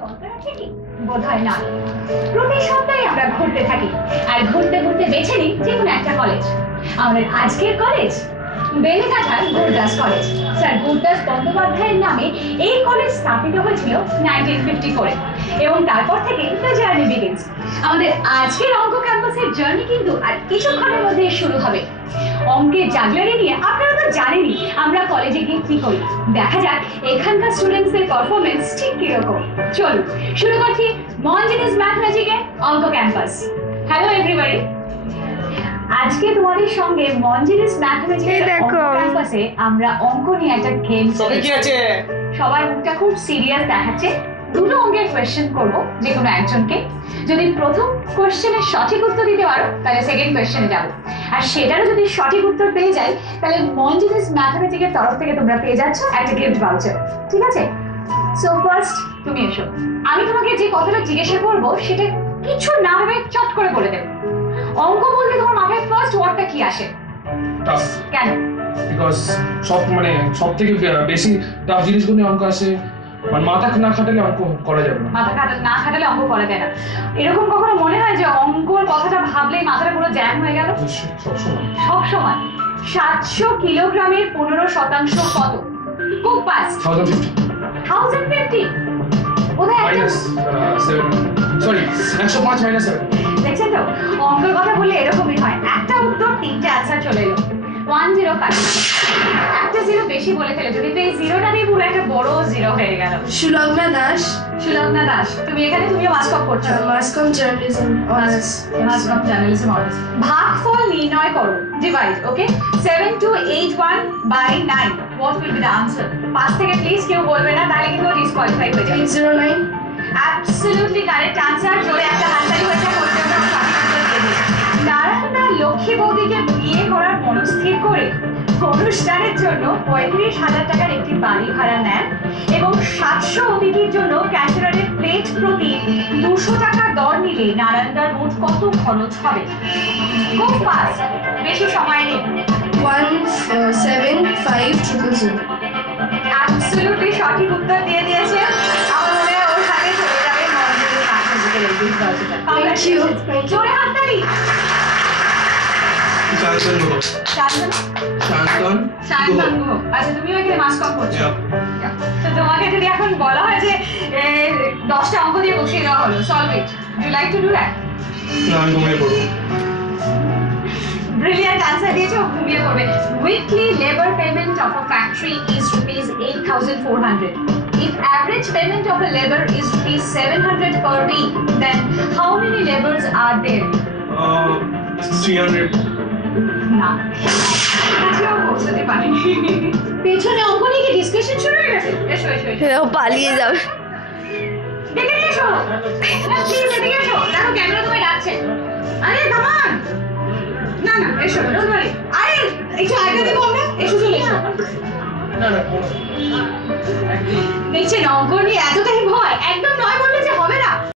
দরকার আছে কি? বোধহয় না। প্রতি সপ্তাহে আমরা ঘুরতে থাকি আর ঘুরতে ঘুরতে বেছে নিই যে কোনো একটা কলেজ। আমাদের আজকের college বেলেঘাটার Gurudas college. Sir Gurudas বন্দ্যোপাধ্যায়ের নামে এই কলেজ স্থাপিত হয়েছিল 1954 এবং তারপর থেকে দ্য জার্নি বিগিনস। আমাদের আজকের অঙ্ক ক্যাম্পাসের জার্নি কিন্তু আর কিছুক্ষণের মধ্যে শুরু হবে। অঙ্কের জাগলারি নিয়ে আপনারা তো জানেনই আমরা কলেজে গিয়ে কি করি। দেখা যাক এখানকার স্টুডেন্টসদের পারফরমেন্স ঠিক কিরকম। চলুন শুরু করছি মঞ্জিনিস ম্যাথমেটিকের অঙ্ক ক্যাম্পাস। হ্যালো এভরিবডি, আজকে তোমাদের সঙ্গে মঞ্জিনিস ম্যাথমেটিক্যাল ক্যাম্পাসে আমরা অঙ্ক নিয়ে একটা গেম খেলছি। সবার মুখটা খুব সিরিয়াস দেখাচ্ছে। দুটো অঙ্কের কোয়েশ্চেন করব যে কোনো একজনকে। যদি প্রথম কোয়েশ্চেনের সঠিক উত্তর দিতে পারো তাহলে সেকেন্ড কোয়েশ্চেনে যাব, আর সেটারও যদি সঠিক উত্তর পেয়ে যাই তাহলে মঞ্জিনিস ম্যাথমেটিক্যাল তরফ থেকে তোমরা পেয়ে যাচ্ছ একটা গিফট ভাউচার। ঠিক আছে? সো ফার্স্ট তুমি এসো। আমি তোমাকে যে কথাটা জিজ্ঞাসা করব সেটা কিছু না ভেবে চট করে বলে দেবে। অঙ্ক বলতে তোমার মাথায় ফার্স্ট ওয়ার্ডটা কি আসে? টাফ। কেন? বিকজ সব থেকে বেশি টাফ জিনিসগুলো অঙ্ক আসে, মানে মাথা না খাটালে অঙ্ক করা যাবে না। মাথা না খাটালে অঙ্ক করা যায় না। এরকম কখনো মনে হয় যে অঙ্কর কথাটা ভাবলেই মাথাটা পুরো জ্যাম হয়ে গেল? সব সময় 700 কিলোগ্রামের 15% কত? খুব ফাস্ট। 1050 ওদের সরি 105 - 7। দেখছেন তো অঙ্কের কথা বললে এরকমই হয়, একটা উত্তর তিনটে অ্যান্সার চলে এলো। 105 একটা জিরো বেশি বলে ফেলে, যদি তো এই জিরোটা দিয়ে পুরো একটা বড় জিরো হয়ে গেল। সুলগ্না দাস। সুলগ্না দাস, তুমি এখানে তুমিও মাস কম করছো। মাস কম জার্নালিজম অনার্স। মাস কম জার্নালিজম অনার্স। ভাগফল নির্ণয় করো, divide. Okay, 7281/9 what will be the answer? 5 থেকে প্লিজ কেউ বলবে না, তাহলে কিন্তু ডিসকোয়ালিফাই হয়ে যাবে। 809 অ্যাবসলিউটলি কারেক্ট আনসার। জোরে একটা হাততালি হয়েছে। নারায়ণদা লক্ষ্মী বৌদিকে বিয়ে করার মনস্থির করে অনুষ্ঠানের জন্য 35,000 টাকার একটি বাড়ি ভাড়া নেন এবং 700 অতিথির জন্য ক্যাটারারের প্লেট প্রতি 200 টাকা দর নিলে নারায়ণদার মোট কত খরচ হবে? খুব ফাস্ট, বেশি সময় নেই। 175,000। অ্যাবসলিউটলি সঠিক উত্তর দিয়ে দিয়েছে। আমার মনে হয় ওর হাতে চলে যাবে মঞ্জিনিস ম্যাথমেটিক্যাল এলবিস ভাউচারটা। Thank you. জোরে হাততালি। শান্তন গুহ। আচ্ছা, তুমিও এখানে মাস কম করছো। তো তোমাকে যদি এখন বলা হয় যে 10টা অঙ্ক দিয়ে বসিয়ে দেওয়া হলো, solve it, you like to do that? না, আমি ঘুমিয়ে পড়বো। ব্রিলিয়ান্ট আনসার দিয়েছো, ঘুমিয়ে পড়বে। Weekly labour payment of a factory is ₹8,400. If average payment of a labor is ₹700 per week, then how many laborers are there? 300। না, কাছেও পৌঁছতে পারিনি। পেছনে অঙ্ক নিয়ে কি ডিসকাশন শুরু হয়ে গেছে? এসো এসো এসো। ও পালিয়ে যাবে। দেখে নিয়ে এসো। প্লিজ এদিকে এসো। দেখো ক্যামেরা তোমায় ডাকছে। আরে কাম অন। না না, এসো, ডোন্ট ওয়ারি। আরে একটু আগে দেবো আমরা। এসো চলে এসো। না